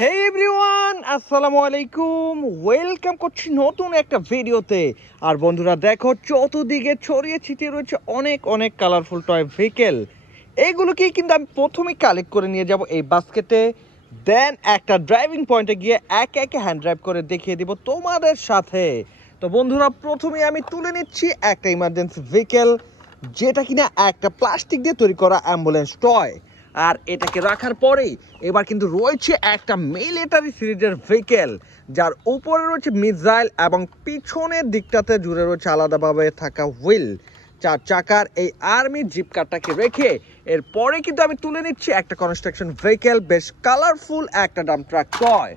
হে everyone, আসসালামু আলাইকুম। Welcome করছি নতুন একটা ভিডিওতে। আর বন্ধুরা দেখো, চতুর্দিকে ছড়িয়ে ছিটিয়ে রয়েছে অনেক অনেক কালারফুল টয় ভেহিকেল। এইগুলোকেই কিন্তু আমি প্রথমেই কালেক্ট করে নিয়ে যাব এই বাস্কেটে। দেন একটা ড্রাইভিং পয়েন্টে গিয়ে একে একে হ্যান্ড ড্রাইভ করে দেখিয়ে দিব তোমাদের সাথে। তো বন্ধুরা, প্রথমে আমি তুলে নিচ্ছি একটা ইমার্জেন্সি ভেহিকেল, যেটা কিনা একটা প্লাস্টিক দিয়ে তৈরি করা অ্যাম্বুলেন্স টয়। আর এটাকে রাখার পরেই এবার কিন্তু রয়েছে একটা মিলিটারি সিরিজের ভেহিকেল, যার উপরে রয়েছে মিসাইল এবং পিছনের দিকটাতে জুড়ে রয়েছে আলাদাভাবে থাকা হুইল। 4 চাকার এই আর্মি জিপ কারটাকে রেখে এরপরে কিন্তু আমি তুলে নিচ্ছি একটা কনস্ট্রাকশন ভেহিকেল, বেশ কালারফুল একটা dump truck toy.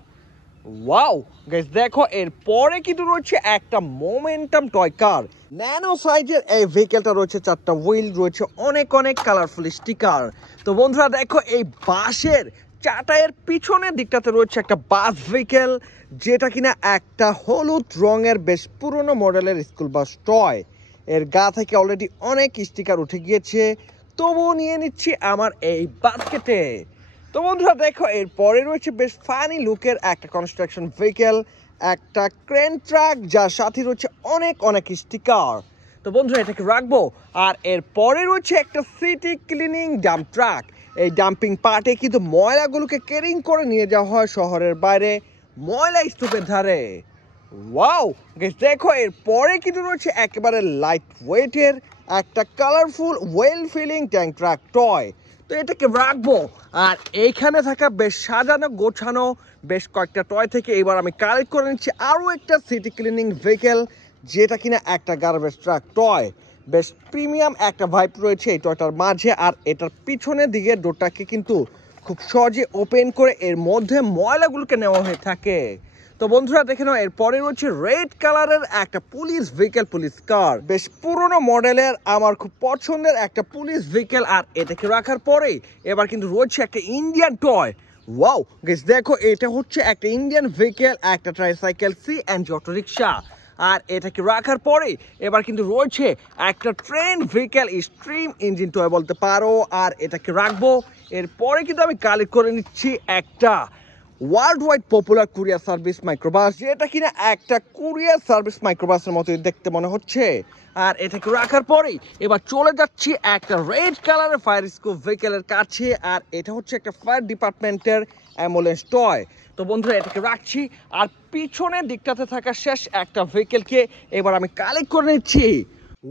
Wow guys, দেখো এরপরে কিন্তু রয়েছে একটা মোমেন্টাম টয় কার। ন্যানো সাইজের এই ভেহিকেলটা রয়েছে 4টা হুইল, রয়েছে অনেক অনেক কালারফুল স্টিকার। তো বন্ধুরা দেখো, এই বাসের চাটায়ের পিছনের দিকটাতে রয়েছে একটা বাস ভেহিকেল, যেটা কিনা একটা হলুদ রঙের বেশ পুরনো মডেলের স্কুল বাস টয়। এর গা থেকে অলরেডি অনেক স্টিকার উঠে গিয়েছে, তবুও নিয়ে নিচ্ছি আমার এই বাস্কেটে। তো বন্ধুরা দেখো, এরপরে রয়েছে বেশ ফানি লুকের একটা কনস্ট্রাকশন ভেহিকেল, একটা ক্রেন ট্রাক, যার সাথে রয়েছে অনেক অনেক স্টিকার। তো বন্ধুরা এটাকে রাখবো। আর এরপরে রয়েছে একটা সিটি ক্লিনিং ডাম্প ট্রাক। এই ডাম্পিং পার্টে কিন্তু ময়লাগুলোকে ক্যারিং করে নিয়ে যাওয়া হয় শহরের বাইরে ময়লা স্তূপের ধারে। ওয়াও গাইস, দেখো এরপরে কিন্তু রয়েছে একেবারে লাইট ওয়েটের একটা colourful oil filling tank truck toy. তো এটাকে রাখবো। আর এইখানে থাকা বেশ সাজানো গোছানো বেশ কয়েকটা টয় থেকে এবার আমি কালেক্ট করে নিচ্ছি আরও একটা সিটি ক্লিনিং ভেহিকেল, যেটা কিনা একটা গার্বেজ ট্রাক টয়। বেশ প্রিমিয়াম একটা ভাইব রয়েছে এই টয়টার মাঝে। আর এটার পিছনের দিকে ডোরটাকে কিন্তু খুব সহজে ওপেন করে এর মধ্যে ময়লাগুলোকে নেওয়া হয়ে থাকে। তো বন্ধুরা দেখে নাও, এরপরে রয়েছে রেড কালারের একটা পুলিশ ভেহিকেল, পুলিশ কার, বেশ পুরনো মডেলের, আমার খুব পছন্দের একটা পুলিশ ভেহিকেল। আর এটাকে রাখার পরে এবার কিন্তু রয়েছে একটা ইন্ডিয়ান টয়। ওয়াও গাইস, দেখো এটা হচ্ছে একটা ইন্ডিয়ান ভেহিকেল, একটা ট্রাইসাইকেল সিএনজি অটো রিক্সা। আর এটাকে রাখার পরে এবার কিন্তু রয়েছে একটা train vehicle, stream engine toy বলতে পারো। আর এটাকে রাখবো। এরপরে কিন্তু আমি কালেক্ট করে নিচ্ছি একটা world wide popular courier service microbus, যেটা কিনা একটা কুরিয়ার সার্ভিস মাইক্রোবাসের মতোই দেখতে মনে হচ্ছে। আর এটাকে রাখার পরেই এবার চলে যাচ্ছি একটা রেড কালারের ফায়ার স্কুপ ভেহিকেলের কাছে। আর এটা হচ্ছে একটা ফায়ার ডিপার্টমেন্টের অ্যাম্বুলেন্স টয়। তো বন্ধুরা এটাকে রাখছি। আর পিছনের দিকটাতে থাকা শেষ একটা ভেহিকেলকে এবার আমি কালেক্ট করে নিচ্ছি।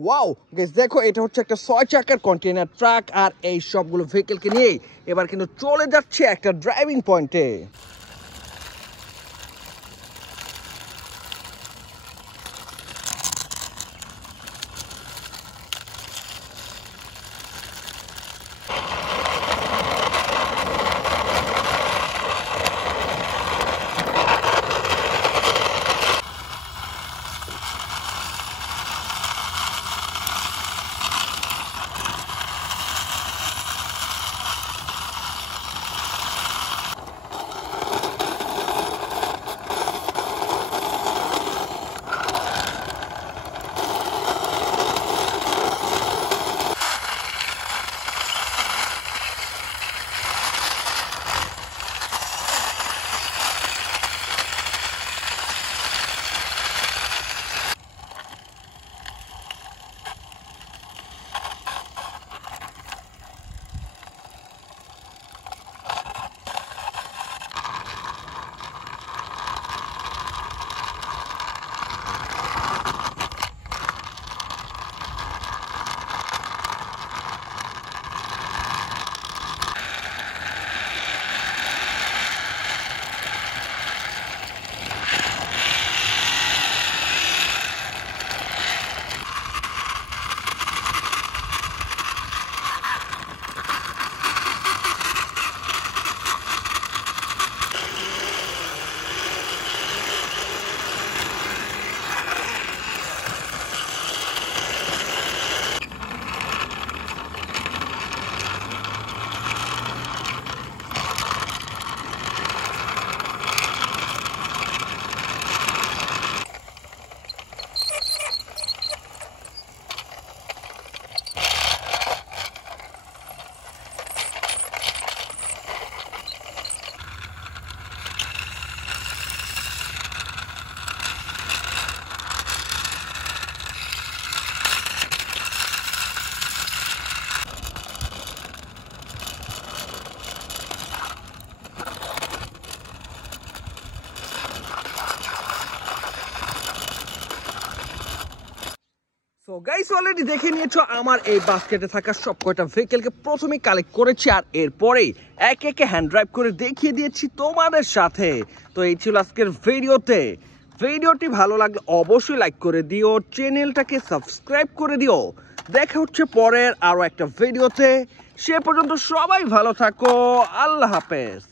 ওয়াও গাইস, দেখো এটা হচ্ছে একটা 6 চাকার কন্টেইনার ট্রাক। আর এই সবগুলো ভেহিকেলকে নিয়ে এবার কিন্তু চলে যাচ্ছে একটা ড্রাইভিং পয়েন্টে। গাইস অলরেডি দেখে নিয়েছো আমার এই বাস্কেটে থাকা সব কয়টা ভেহিকেলকে প্রথমে কালেক্ট করেছি আর এরপরেই একে একে হ্যান্ড ড্রাইভ করে দেখিয়ে দিয়েছি তোমাদের সাথে। তো এই ছিল আজকের ভিডিওতে। ভিডিওটি ভালো লাগলে অবশ্যই লাইক করে দিও, চ্যানেলটাকে সাবস্ক্রাইব করে দিও। দেখা হচ্ছে পরের আরো একটা ভিডিওতে। সে পর্যন্ত সবাই ভালো থাকো, আল্লাহ হাফেজ।